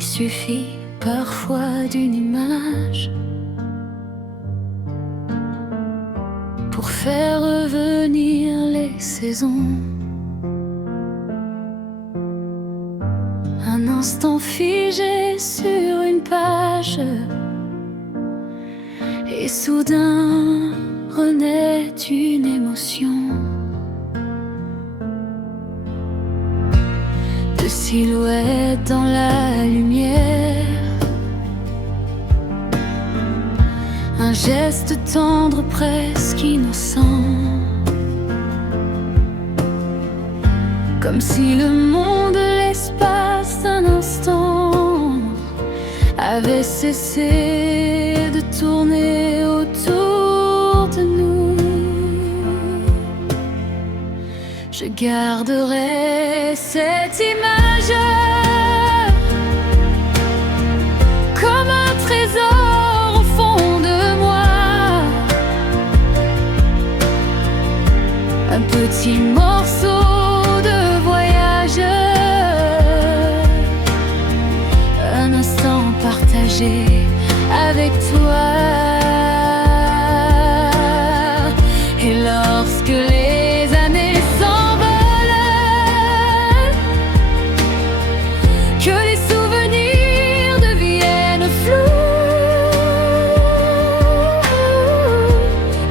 Il suffit parfois d'une image pour faire revenir les saisons. Un instant figé sur une page, et soudain renaît une émotion. De silhouettes dans la lumière, un geste tendre presque innocent, comme si le monde, l'espace d'un instant, avait cessé de tourner autour de nous. Je garderai cette image comme un trésor au fond de moi, un petit morceau de voyage, un instant partagé avec toi. Et lorsque les années s'envolent, que les souvenirs deviennent flous,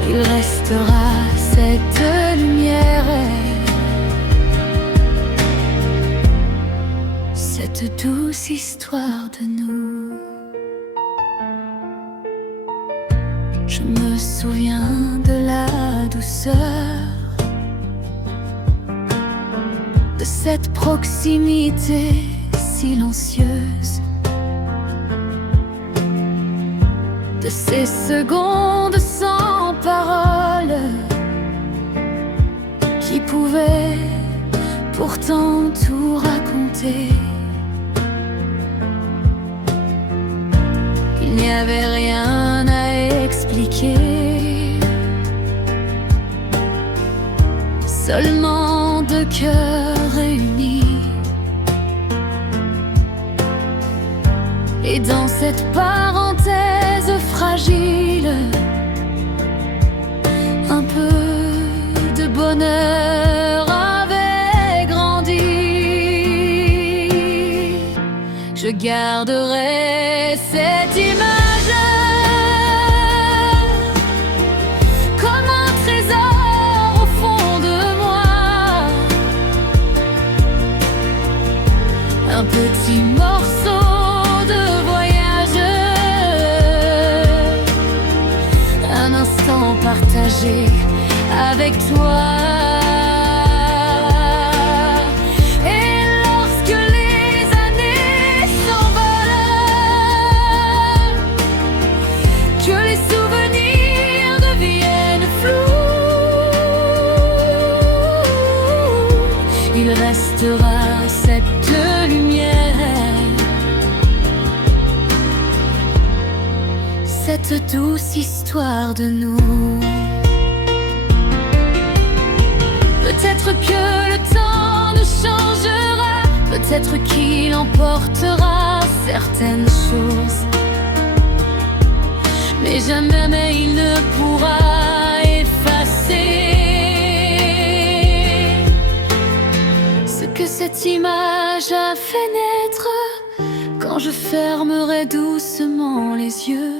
il restera cette lumière, cette douce histoire de nous. Je me souviens de la douceur de cette proximité silencieuse, de ces secondes sans parole qui pouvaient pourtant tout raconter. Il n'y avait rien à expliquer, seulement deux cœurs réunis. Et dans cette parenthèse fragile, un peu de bonheur avait grandi. Je garderai cette image comme un trésor au fond de moi, un petit morceau de voyage, un instant partagé avec toi. Il restera cette lumière, cette douce histoire de nous. Peut-être que le temps nous changera, peut-être qu'il emportera certaines choses, mais jamais il ne pourra effacer que cette image a fait naître. Quand je fermerai doucement les yeux,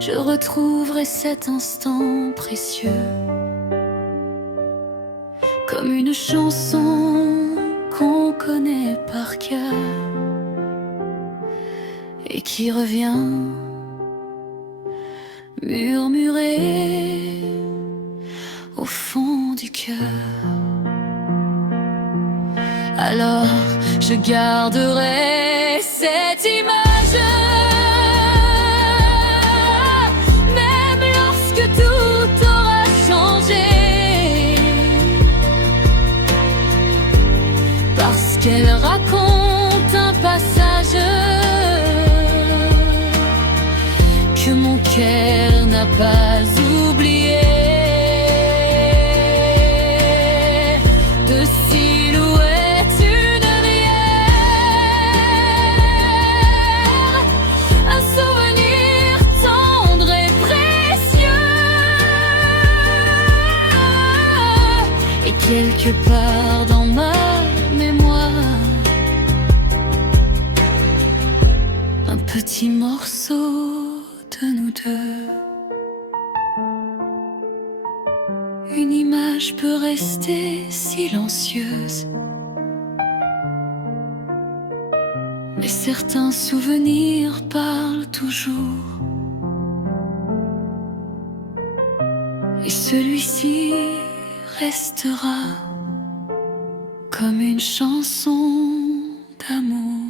je retrouverai cet instant précieux, comme une chanson qu'on connaît par cœur et qui revient murmurer au fond du cœur. Alors je garderai cette image, même lorsque tout aura changé, parce qu'elle raconte un passage que mon cœur n'a pas oublié. De silhouette une rivière quelque part dans ma mémoire, un petit morceau de nous deux. Une image peut rester silencieuse, mais certains souvenirs parlent toujours. Et celui-ci restera comme une chanson d'amour.